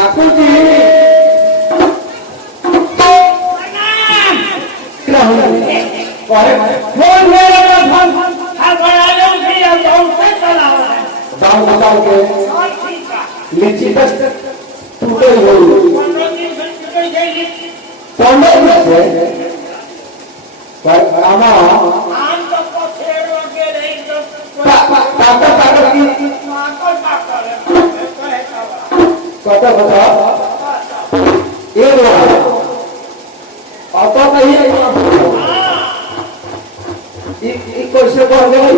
ठाकुर जी लीची तक टूटे हुए 15 दिन से कैसे बढ़ गई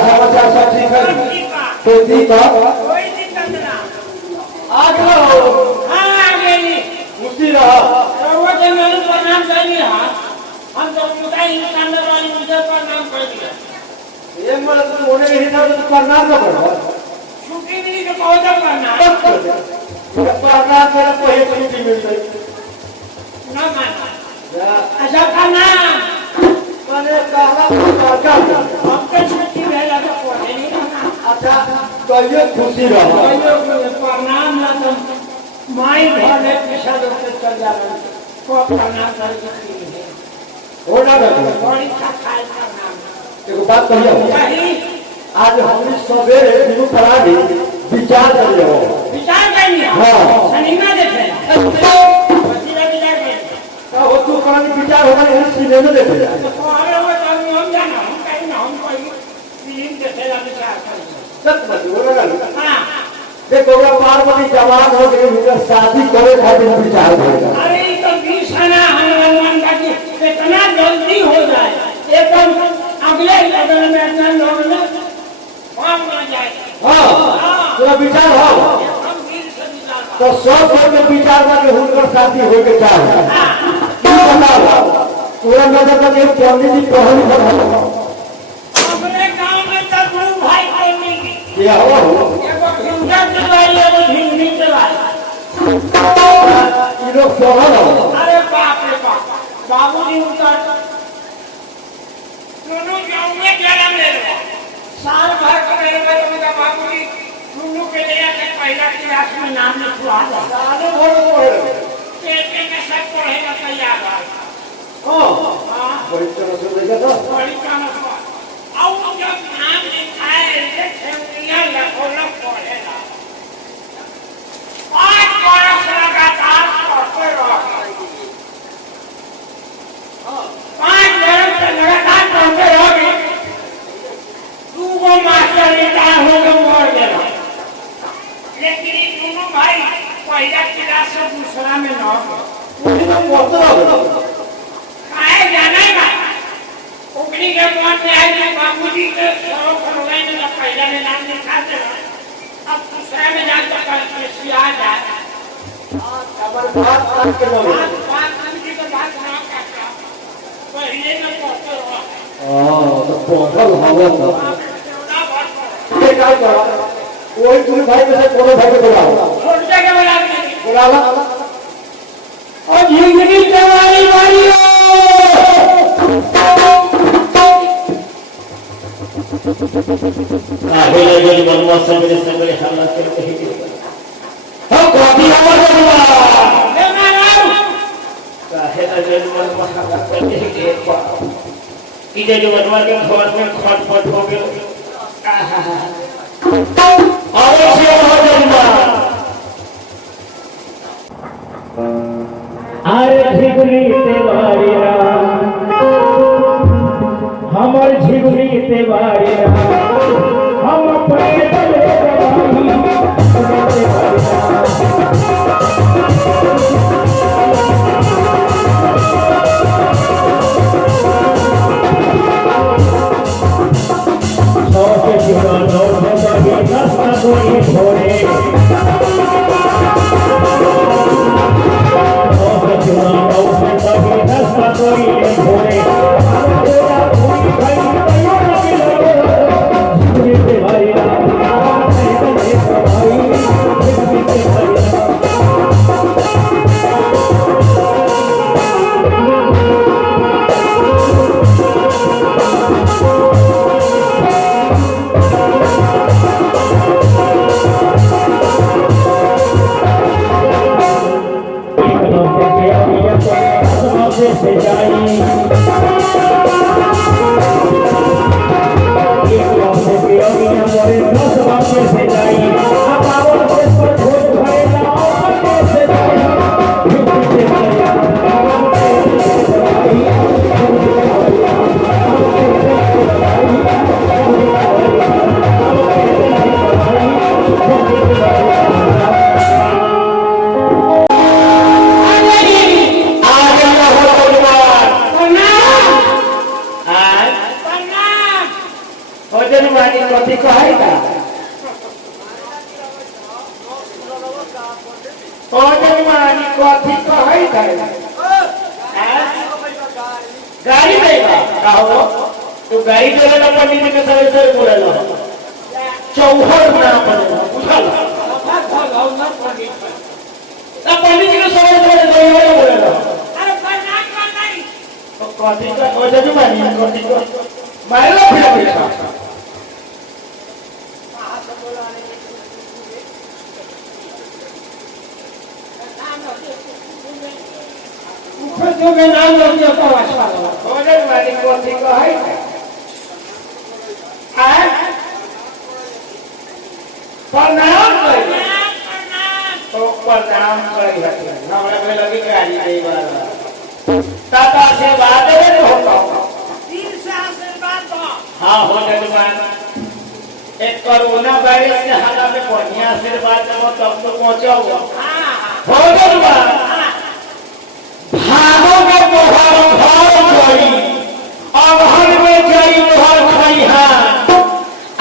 समाचार सब ठीक है कोई दिक्कत आ गए खुशी रहा प्रणाम करिए हम तो वाली मुझे प्रणाम कर दिया ये मतलब मोने के हिसाब से प्रणाम न करो छुट्टी मिली तो बहुत प्रणाम प्रणाम मेरा कोई छुट्टी मिल गई ना माना अच्छा करना मैंने कहा हम तो छुट्टी भेजा तो पढ़े नहीं अच्छा तो ये खुशी रहा प्रणाम ना तो माई भले पिछा लोग चल जा रहे को प्रणाम कर हो ना बड़ी खाई प्रणाम एक बात कहिए आज हमने सवेरे बिनु परादी विचार कर लियो विचार करनी हां सिनेमा देखे बसीला विचार कर तो वो तू कहानी विचार होगा ये सिनेमा देखे तो अरे वो हम जाना हम कहीं ना हम कोई फिल्म देखेला विचार कर सब बोलो ना हां देखो वो पार्वती जवान हो गई उनका शादी करे खातिर विचार करेगा अरे तो बीसना हनुमान का कि इतना जल्दी हो जाए एकदम अगले लगन में इतना लोग ना हम ना जाए हां तो विचार हो हम दिल से विचार तो सब लोग के विचार का कि उनका शादी हो के चाहे क्यों बताओ पूरा नजर तक एक पंडित जी पहली बार अपने गांव में तो दो भाई को मिल गई क्या हो एगो हिंदा चलाई एगो हिंदी चलाई ये लोग सोहर हो अरे बाप रे बाप बाबूजी उतर दोनों गांव में जन्म ले लिया साल भर का मेरे को उनका बाबूजी दोनों के लिए पहला क्लास में नाम लिखवा दिया साले भर पढ़े पेटे में सब पढ़ेगा तैयार है हां हां बड़ी तरह से देखा तो बड़ी काम हुआ और जब नाम लिखाए लिखे दुनिया लखोला पढ़ेगा 5 बरस लगातार पढ़ते रहा 5 बरस लगातार पढ़ते रहोगे 2 मास्टर रिटायर हो गए मर गए लेकिन ये दोनों भाई पहला क्लास से दूसरा में ना उन्हें पढ़ते रहो काहे जाना है उकनी के मन में आए कि बाबूजी के सरो करवाई में पहला में नाम लिखा दे अब दूसरा में जान तो कल केसी आ जाए खबर बात के बोलो बात की तो बात ना करता पहले में पढ़ते रहो तो पढ़ल हवा तो ये काय करो कोई तुम भाई में से कोनो भाई को बुलाओ छोड़ के बुलावा और झिंगनी चवारी वाली काहे ले बनवा सगळे हालत करते हैं हम कॉपी हमर बनवा देना राव काहे ले बनवा हालत करते हैं कि जे बनवा के घर में खटपट हो गए अवश्य हो बनवा अरे झिगुनी तेवारी हमर झिगुनी तेवारी हम अपने बले भोरे भोजन मानी कथी कहै गए गाड़ी देगा कहो तो गाड़ी देवे ना पंडित जी के सवे सवे बोले लो चौहर ना पड़ेगा बुझल ना पंडित जी के सवे सवे बोले लो अरे बना नहीं तो कथी का भोजन मानी कथी को मारो फिर बेटा जो मैं नाम रखिए तो अच्छा लगा भोजन मानी कथी कहै है प्रणाम करी तो प्रणाम करी हमरा में लगी गाड़ी दे वाला ताता से बात है तो होता तीन से आशीर्वाद दो हां भोजन मान एक कोरोना वायरस के हाल में बढ़िया आशीर्वाद दो तब तो पहुंचो हां भोजन मान भागो के मोहर घर गई अभर में गई मोहर खैहा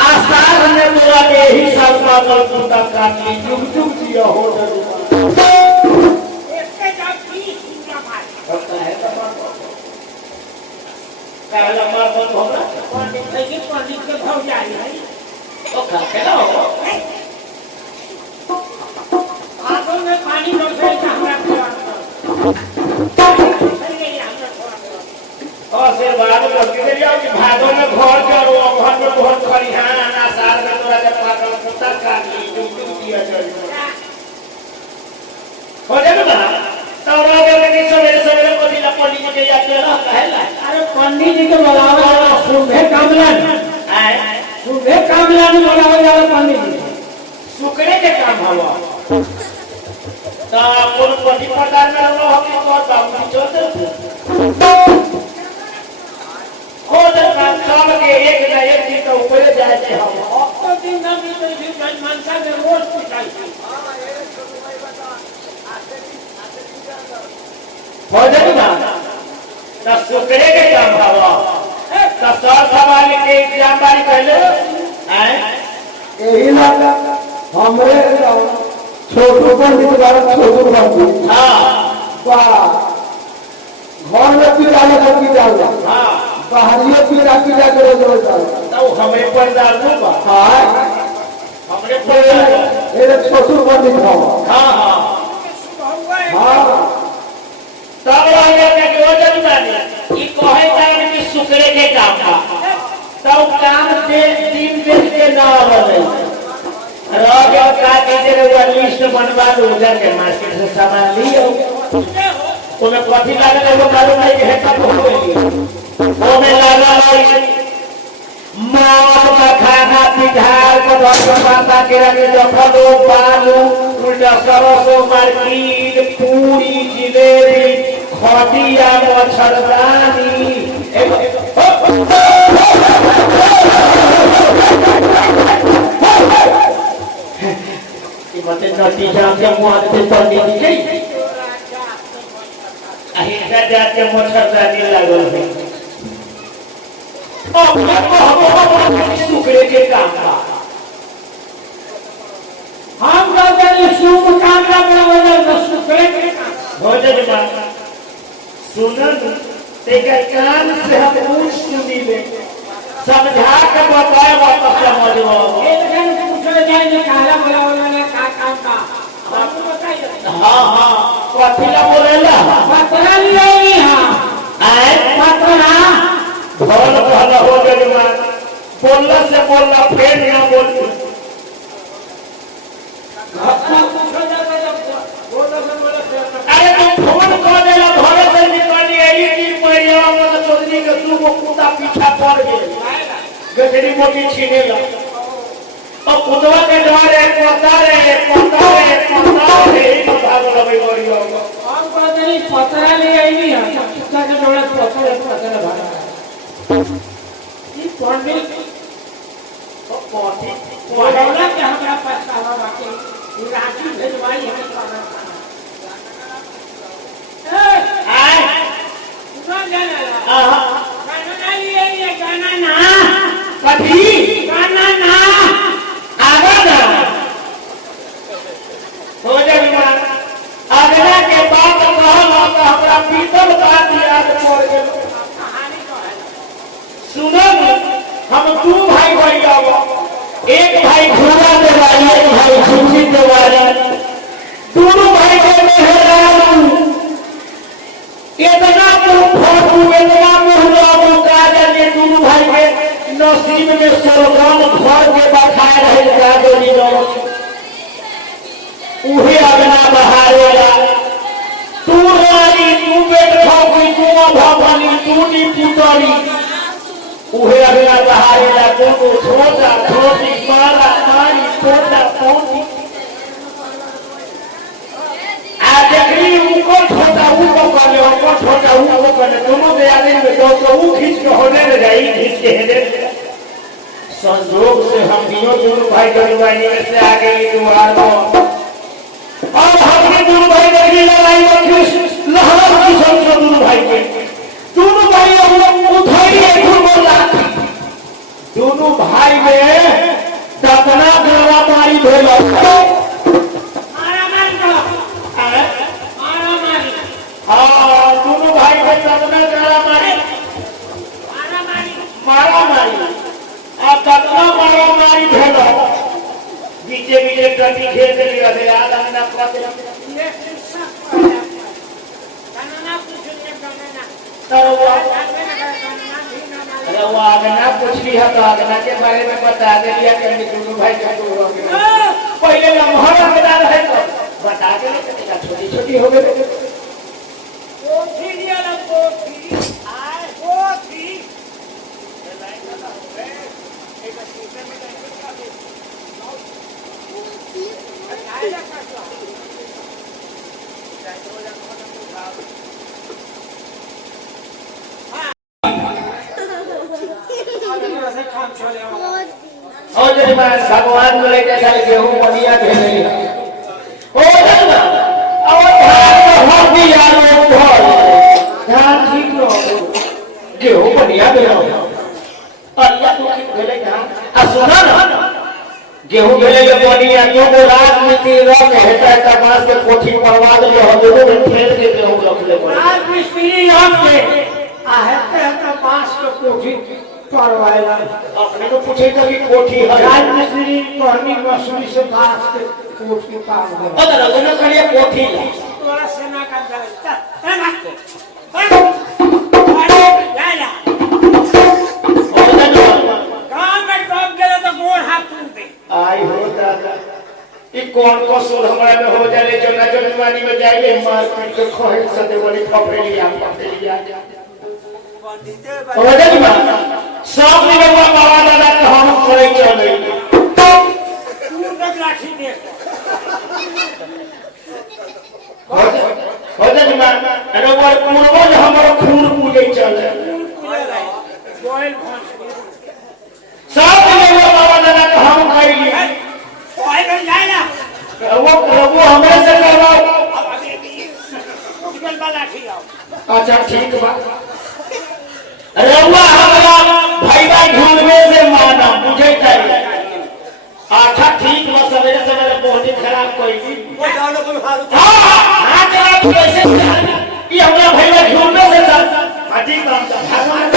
आसार में तोरा के ही सब पागल कुत्ता काटी जुग जुग जियो हो इसके जब 20 पूरा भाई होता है पहला मार बंद होगा पंडित के भाव जाई है तो खा के ना हो आगो में पानी न से हमरा आशीर्वाद करके दे जाओ कि भादो में घर करो घर में बहुत खरिहान आसार में तोरा के पागल कुत्ता काटी जुग जुग जियो हो जाए ना तोरा के सवेरे सवेरे को दिन पंडित जी के याद केला कहला अरे पंडित जी के बुलावे वाला सुबह कामलान आए सुबह कामलान बुलावे वाला पंडित जी सुकरे के काम हवा ता कोन पति प्रदान में रहो हम तो बाबू चोद हो जब काम के एक ना एक दिन तो ऊपर जाए थे हम अब तो दिन ना मिले फिर मनसा में रोज पिटाई हो जाए ना ता सुकरे के काम हवा ता सर सवाल के एग्जाम बारी पहले आए यही लगा हमरे छोटू पंडित द्वारा छोटू पंडित हां वाह घर में पीड़ा लगा पीड़ा हां बाहरिए पीड़ा करे रोज तो हमरे परिवार में बा हां हमरे परिवार ये छोटू पंडित हो हां हां हां तब आगे के वजन माने ई कहे कारण कि सुकरे के काम का तब काम दे दिन देख के ना आवे रोज का कीजिए वो लिस्ट बनवा दो जाके मार्केट से सामान लियो ओमे कथी लागल है वो मालूम नहीं है कब हो गई ओमे लागल है मार का खाना पिठार को धर पाता के रखे जफलो बालू उल्टा सरसो मार्किन पूरी जिलेबी खटिया मच्छरदानी मते नटी जाम के मुंह से पंडित जी अहिंसा जात के मच्छरदानी लागल है अब सुकरे के काम का हम कहते हैं शुभ काम का बुलावे वाला सुबह के काम भोजन माता सुनन ते का कान से हम पूछ सुनी ले समझा के बताए वापस समझो एक दिन पूछे जाए ने काला बुलावे वाला का काम का आपको बताइए हां हां कथिला बोलेला पत्रा लिए नहीं हां आए पत्रा बोल भला हो गए मां बोलला से बोलला फिर ना बोल आपको पूछा जाता है बोलने से बोले अरे तुम फोन कर देला घरे से निकल आई कि पहिया वाला चोदनी के तू को कुत्ता पीछा पड़ गए गजरी मोटी छीने ला और कुतवा के द्वारे पता रे भाग लगे गड़ियो हम कहते हैं पत्रा ले आई नहीं है कितना के जोड़े पत्रा भागा ये पंडित कथी बोलौला के हमरा पछतावा बाकी राजी भेजवाई हमें खाना आए कौन जाना आहा गाना लिए ये गाना ना कथी गाना ना आगा ना हो जाए मां भाई झूठी देवारी दोनों भाई के मेहरारू इतना फोटू इतना मुहरा का जाने दोनों भाई के नसीब में सरगम घर के बखा रहे काजली लोग उहे अगना बहारेला तू रानी तू बेट खाओगी तू भवानी तू नी पुतरी उहे अगना बहारेला को छोटा छोटी मारा मारी छोटा छोटी आ देखली उनको छोटा उनको करे उनको छोटा उनको करे दोनों दे आदमी में तो वो खींच के होने न जाई खींच के हेदे संजोग से हम दोनों भाई गरीबाई में से आ गए दुआर को और हमने दोनों भाई देखली लड़ाई में लहरा की संग दोनों भाई के दोनों भाई उठाई एक बोला दोनों भाई में तपना गवा मारी भेलो दोनों भाई के तपना गवा मारी मारा मारी अब तपना मारा मारी भेलो बीचे बीचे टटी खेल के लिया दे याद आना पड़े ये सब गाना पूछने गाना तरवा अरे वो आगना पूछ लिया तो आगना के बारे में बता दे दिया कि दोनों भाई का हो गया पहले लम्हा मैदान है तो बता के नहीं छोटी छोटी हो गई कोठी लिया ना कोठी आए कोठी लाइन का हो एक सीजन में भगवान को लेके चल गेहूं बढ़िया भेज ओ ना और भाग भी यार भर ध्यान ठीक लो गेहूं बढ़िया भेज अल्लाह तो ठीक भेले ध्यान आ सुना ना गेहूं भेले के बढ़िया क्यों रात में तीन रख हेटा कपास के कोठी परवा दे हो दोनों में फेर के गेहूं रख ले रात में सीरी रख के आ हेटा कपास के कोठी परवाएला अपने को पूछे तो कि कोठी है राज मिस्त्री करनी मसूरी से बांस के कोठ के काम है अगर दोनों करिए कोठी तोरा सेना का चल है ना अरे जाना काम में टॉप गेले तो गोड़ हाथ टूट दे आई हो दादा ई कौन को सोल हमारे में हो जाले जो ना जो जवानी में जाइए मार पीट के खोहे सदे वाली खपरे लिया पकड़े लिया हो जाए ना सब में बाबा दादा के हम करे चले तू तक लाठी दे हो जाए ना अरे वो पूर्वज हमारा खून पूजे चले गोयल सब में बाबा दादा के हम करेंगे ओए बन जाए ना वो हमरे से करवाओ अब आगे उठल वाला ठीक आओ अच्छा ठीक बा रउआ हमरा भाईबा ढूंढने से माना मुझे चाहिए आठा ठीक बा सवेरे सवेरे बहुत खराब कोई वो जानो कोई हां जनाब कैसे ये हमरा भाईबा ढूंढने से सर ठीक बा भगवान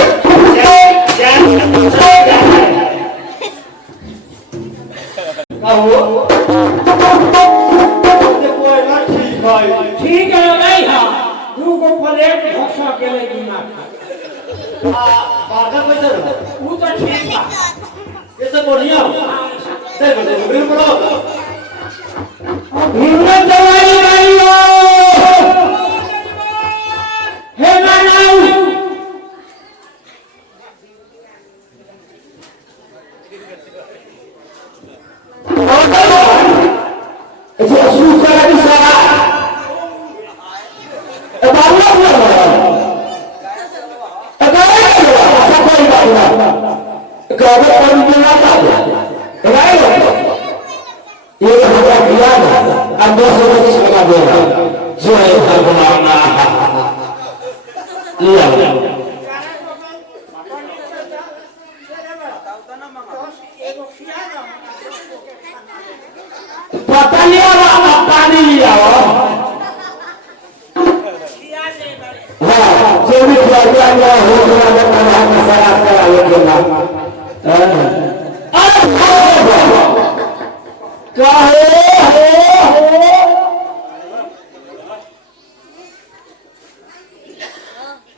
कहो देखो ना ठीक है ठीक है नहीं हां दू को प्लेट घसा के ले दिमाग बागा पैसा वो तो ठीक है ये सब बढ़िया देख बजे बिल पड़ो भीमना दवाई लाइयो हे मानाऊ ऐसे असू करा दी सारा पता नहीं पानी लिया हाँ जो भी किया हो सारा सारा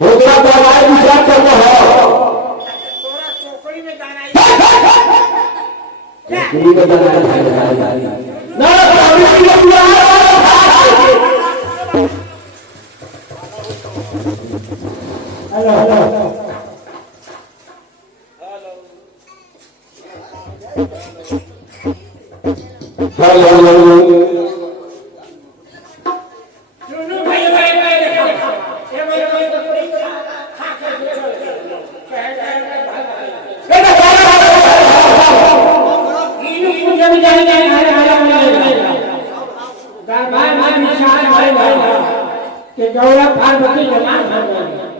हो गया दवाई विचार कर रहा हो तोरा टोकरी में दाना दोनों भाई भाई भाई देखो ये भाई भाई तो कोई खा के इनु पूजा भी जाने जाने भाई निशान भाई के गौरा पार्वती जमान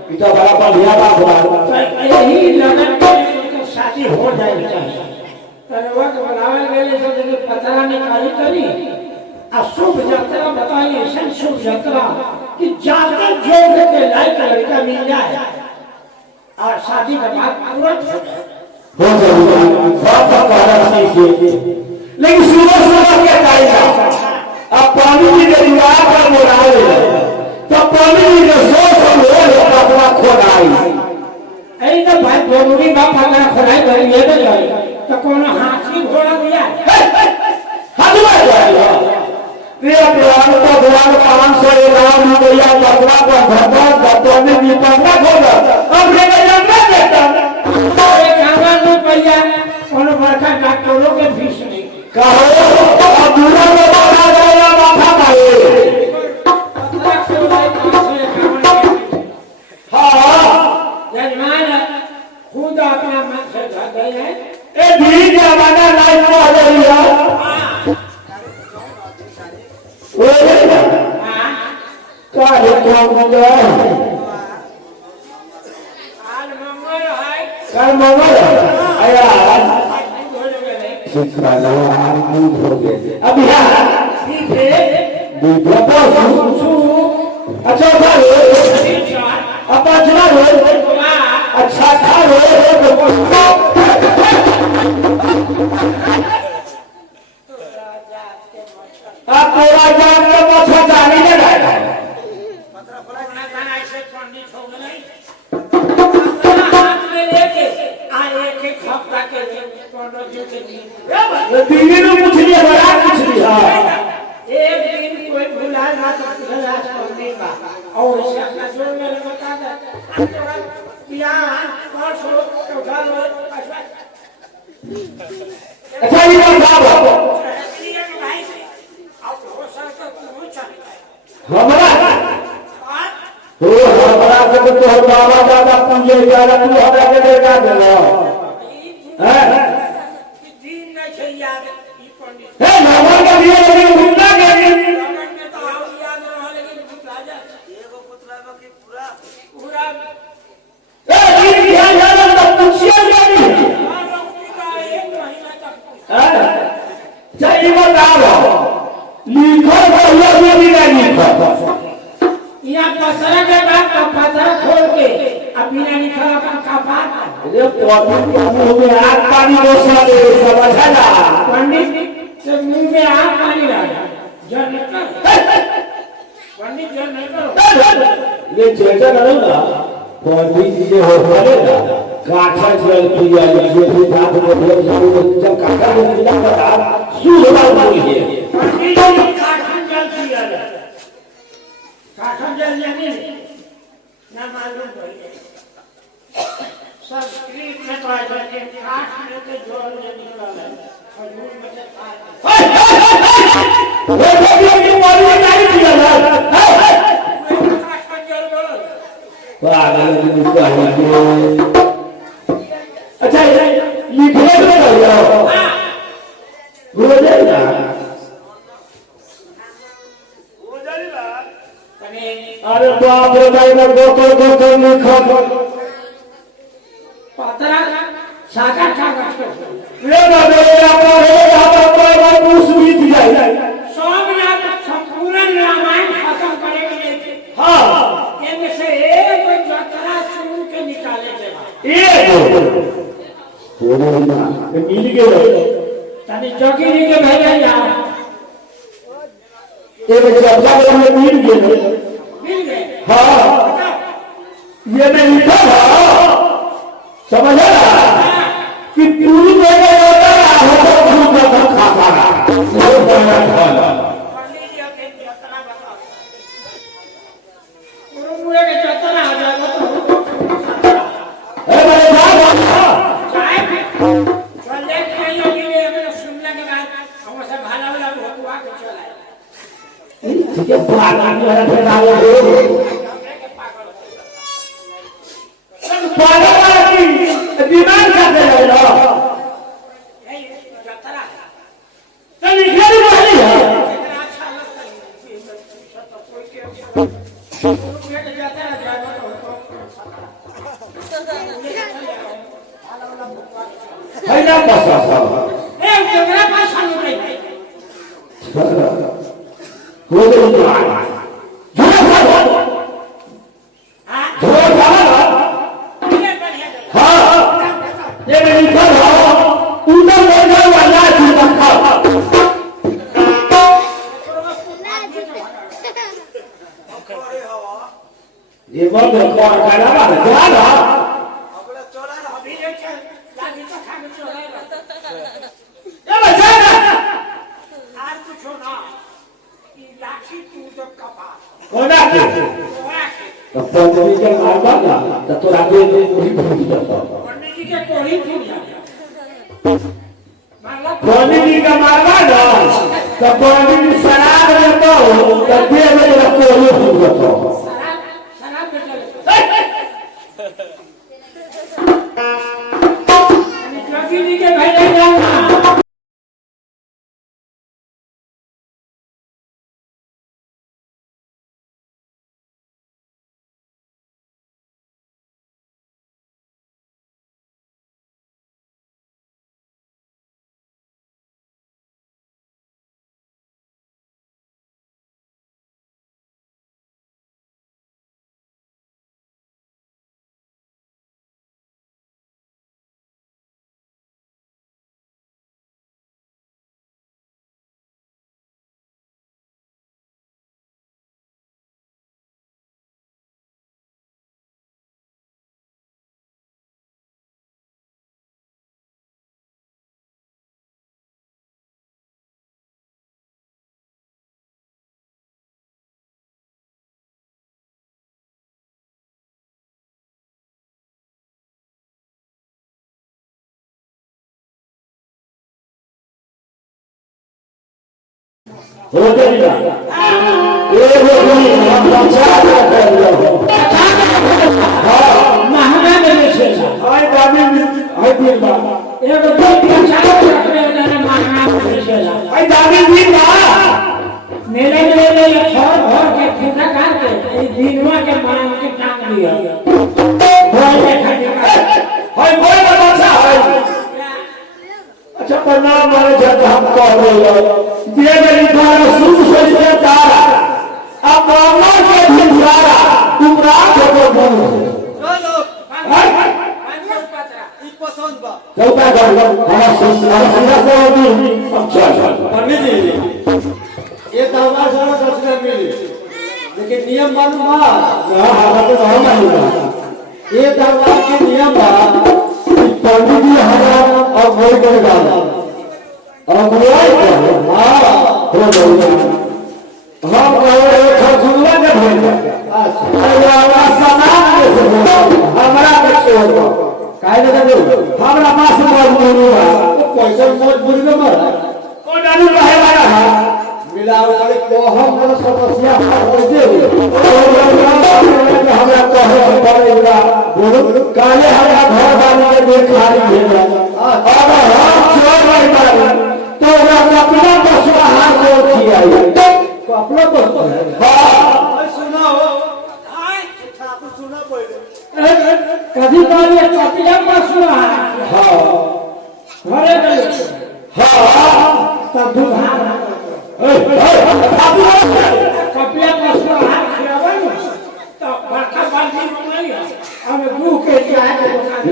पिता बड़ा बढ़िया बात हुआ यही लगन के शादी हो जाएगी चाहिए तरवा के बनावे गेले से जने पतरा निकाली करी अशुभ यात्रा बताइए ऐसा शुभ यात्रा कि जाते जोड़ के लायक लड़का मिल जाए और शादी के बाद तुरंत हो जाएगा बहुत कहना चाहिए लेकिन सुबह सुबह क्या करेगा अब पानी की दीवार पर मोड़ाए तब पानी की जो सोच हम हो अपना खोदाई ऐ तो भाई जरूरी बाप अगर खोदाई करी ये तो जाए तो कोनो हाथी घोड़ा दिया हलवा जाएगा प्रिय पुराण को पुराण 500 राम भैया पकड़ा पर भगवान भक्तों ने भी पकड़ा खोला अब ये जानना देता तो एक हजार रुपया कोनो बड़का डॉक्टरों के फीस नहीं कहो अब दूरा में बता जाएगा माथा मारे जजमान खुद अपना मन से घर गए हैं ए भी जमाना लाइफ में आ जाएगा काहे कौन गया आज मंगल है कल मंगल आया हो गए मूड हो गए अब यहाँ ठीक है अच्छा था अब बचना अच्छा था अब तोरा जान के मछा जानी नहीं रहेगा अपना गाना ऐसे पंडित हो गए हाथ में लेके एक एक हफ्ता के पंडित जी के दिन दीदी ने पूछ लिया बड़ा पूछ लिया एक दिन कोई भूला ना तो पूछा पंडित बा और इसे अपना जोड़ में बता दे तोरा बियाह परसों चौथा रोज अच्छा ये बात हमारा हो हमारा के तो बाबा दादा पूजे जाना तू हमरा के दे का देना हैं दिन नहीं छै याद ई पंडित हे बाबा के दिए लेकिन भूलना के लगन में तो हाउ याद रहा लेकिन भूला जा एगो पुतला के पूरा ए दिन दिया जाना तो पूछिए जानी एक महीना तक हैं चाहिए बताओ लिखो भैया ये भी नहीं लिखो यहाँ पसरा के बाद का पसरा खोल के अभी नहीं लिखा अपन कपाट अरे पंडित के मुंह में आग पानी रोसना दे समझा ना पंडित के मुंह में आग पानी डाला जल निकल पंडित जल निकल ये चेचा करो ना पंडित जी हो बोले ना काठा जल पिया ये भी बात को बोले जब काठा जल पिया बता सूझ बात बोलिए पंडित जी काठन जल पिया काठन जल यानी ना मालूम पड़े संस्कृत में तो ऐसा के काठ में तो जल निकल है खजूर में से वो तो ये मालूम नहीं किया ना काठन जल बोलो पागल आदमी कहिए अच्छा लिखे में रहो बोल दे ना अरे बाप रे भाई ना गोतो लिखो पतरा सागा कागज ये ना दे अपना पूछ भी जाए सब ना संपूर्ण रामायण खत्म करेंगे हां इनमें से एक जतरा चुन के निकाले के एक मिल गए तनी जगीरी के भैया ये बच्चे अपना में मिल गए मिल गए हाँ ये मैं लिखा था समझ रहा कि पूरी जगह होता है हो तो खाता है वो बड़ा खाना पूरे के चतरा आ जाएगा तो ए मेरे भाई चाय चले के ये मैंने सुनने के बाद हमसे भाला वाला हुआ के चला ठीक है पागल मेरा फिर आओ पागल वाला की दिमाग का दे लो तो लिखे भी नहीं है अच्छा लगता है तो कोई के पूरे के जाता है जाएगा है ना बस ए कैमरा पास आने नहीं वो तो झूठा हां झूठा हाँ ये मेरी घर हो उधर बैठा वाला झूठा खाओ ये बहुत कौन करना है ध्यान हो ये बच्चा ना कोना के तो पंडित के मारवा ना तो तोरा के पूरी भूल जाता पंडित जी का मारवा ना तो पंडित शराब में तो दे में रखो हो भूल जाता जी के भाई जाना हो जाएगा ये वो नहीं हम बचा कर लो हां महंगा में से हाय बाबी हाय दिन बा एक दो बचा रख रहे हैं महंगा में से हाय दादी दिन बा मेरे छोड़ भर के ठेका काट के ये दिनवा के मांग के टांग दिया भर के खाने हाय कोई बचा है अच्छा प्रणाम मारे जब हम कह रहे हैं ये मेरी द्वारा सुन सोचते तारा अब मामला के भिसारा उपराध हो बोल चलो पसंद बा चौथा कर हमारा सीधा से अभी अब चल पंडित जी ये तो हमारा सारा दर्शन मिली लेकिन नियम मालूम बा हां तो नहीं मालूम ये दरबार के नियम बा पंडित जी हमारा अब वही करेगा अब वही करेगा हां हो जाएगा हम कहे खजुला ने भइल अच्छा हमारा सामान में हमारा के छोड़ काहे लगा दे हमरा पास मजबूरी बा तो पैसा मजबूरी में मर को डालू रहे वाला है मिलावे वाले को हम कर समस्या हो दे हमरा कहे पड़ेगा बोलो काले हमरा घर वाली के देख खाली भेजा अब हम छोड़ रही बारी तो ओकरा अपना बसवा हाथ को खियाई तो अपना पर हां सुना हो ठाकुर सुना पहले कभी कभी कपिया पसुआ हां घरे गए हां तब दुधार कपिया पसुआ खियावे तो बड़का बाल्टी मंगाई अब दूध के चाय के दुकान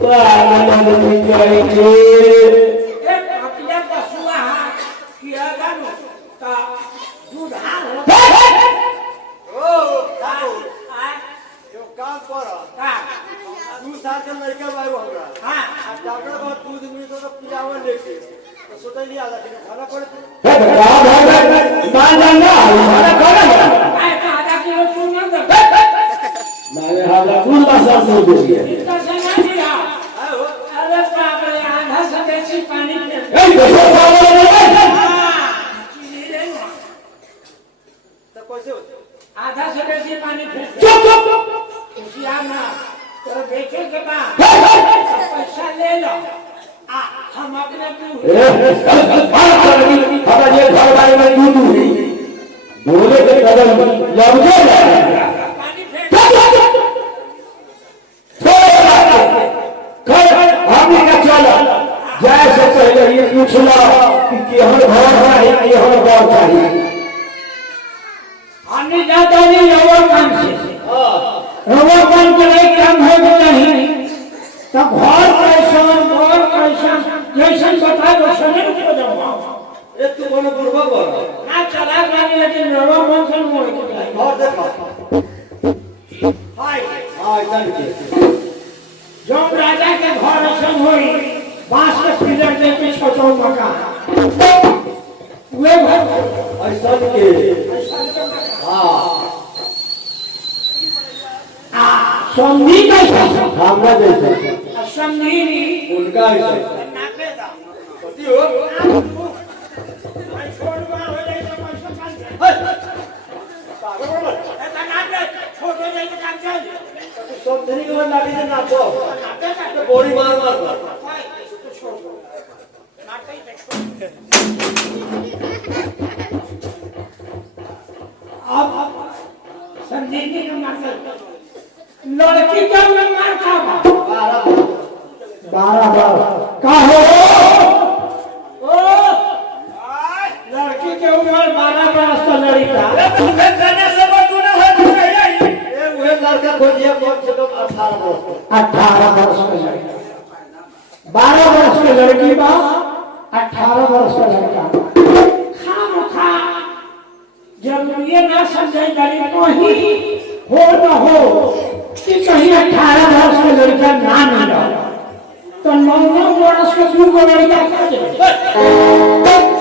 तो नहीं करेंगे ए पतिया बसुआ किया जानो का दूधार हो ओ यो काम कर का तू साल के लड़का भाई हमरा हां अब डॉक्टर को दूध में तो पियावा लेके तो सोचा नहीं आला कि खाना पड़े मान जाना हमारा खाना काय का आधा किलो सुन ना मैंने हाथ दूध बसा दूध दे दिया इतना समय दिया अरे बाप रे आधा से बेसी पानी फेंक ए देखो तो कैसे होते आधा से बेसी पानी फेंक चुप चुप खुशियां ना तेरे बेचे के बाद पैसा ले लो हम अपने हमारा ये घर वाले में दूध हुई बोले के कदम लग जाए पानी फेंक हमने का चला जैसे पहले ये पूछला कि हम घर है ये हम घर चाहिए हमने ज्यादा नहीं रवा काम से रवा काम करे काम हो नहीं तब घर कैसा जैसन बता दो समय को जाओ ए तू कोने बुढ़वा बोल ना चला गानी लेकिन रवा मन से मोड़ के जाए और देखो हाय हां इधर के जब राजा के घर ऐसन होई बांस के पिलर लेके छोटो मकान वे घर ऐसा के हां संधि कैसा हमरा जैसे संधि उनका ऐसे नाके दा पति हो मैं छोड़वा हो जाए तो पैसा काट पागल बोल ऐसा नाके छोड़ दे तो काम चल तू सब धनी के लाठी से नाचो नाके का तो बोरी मार मार कर भाई तो छोड़ दो नाके ही छोड़ अब संजीवनी का मतलब लड़की का मार खा 12 बार का हो ओ लड़की के उम्र 12 बरस का लड़का ए उहे लड़का खोजिए कौन से लोग 18 वर्ष 18 वर्ष का लड़का 12 वर्ष की लड़की बा 18 वर्ष का लड़का खा जब ये ना समझे गरीब कहीं हो न हो कि कहीं 18 वर्ष का लड़का ना मिला तो 9 वर्ष का 2 लड़का खा जाए